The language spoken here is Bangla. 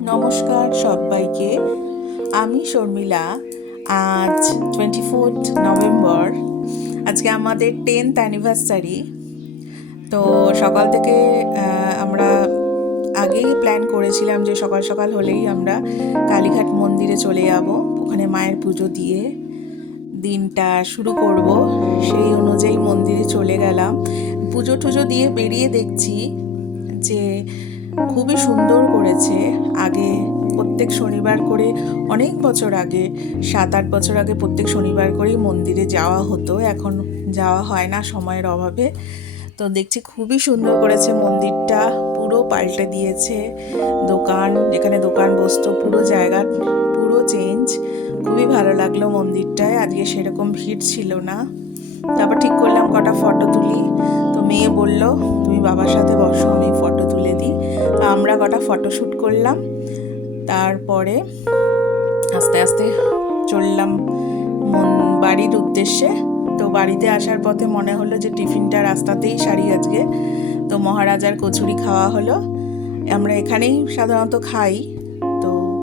নমস্কার সবাইকে। আমি শর্মিলা। আজ 24th নভেম্বর। আজকে আমাদের 10th অ্যানিভার্সারি। তো সকাল থেকে আমরা আগেই প্ল্যান করেছিলাম যে সকাল সকাল হলেই আমরা কালীঘাট মন্দিরে চলে যাব, ওখানে মায়ের পুজো দিয়ে দিনটা শুরু করব। সেই অনুযায়ী মন্দিরে চলে গেলাম। পুজো টুজো দিয়ে বেরিয়ে দেখছি যে খুবই সুন্দর করেছে। আগে প্রত্যেক শনিবার করে, অনেক বছর আগে, 7-8 বছর আগে প্রত্যেক শনিবার করেই মন্দিরে যাওয়া হতো। এখন যাওয়া হয় না সময়ের অভাবে। তো দেখছি খুবই সুন্দর করেছে মন্দিরটা, পুরো পাল্টে দিয়েছে। দোকান, যেখানে দোকান বসতো, পুরো জায়গা পুরো চেঞ্জ। খুবই ভালো লাগলো মন্দিরটায়। আজকে সেরকম ভিড় ছিল না। তারপর ঠিক করলাম কটা ফটো তুলি। তো মেয়ে বলল, তুমি বাবার সাথে বসো, আমি ফটো তুলে দিই। তো আমরা কটা ফটো শ্যুট করলাম। তারপরে আস্তে আস্তে চললাম বাড়ির উদ্দেশ্যে। তো বাড়িতে আসার পথে মনে হলো যে টিফিনটা রাস্তাতেই সারি আজকে। তো মহারাজার কচুরি খাওয়া হলো। আমরা এখানেই সাধারণত খাই,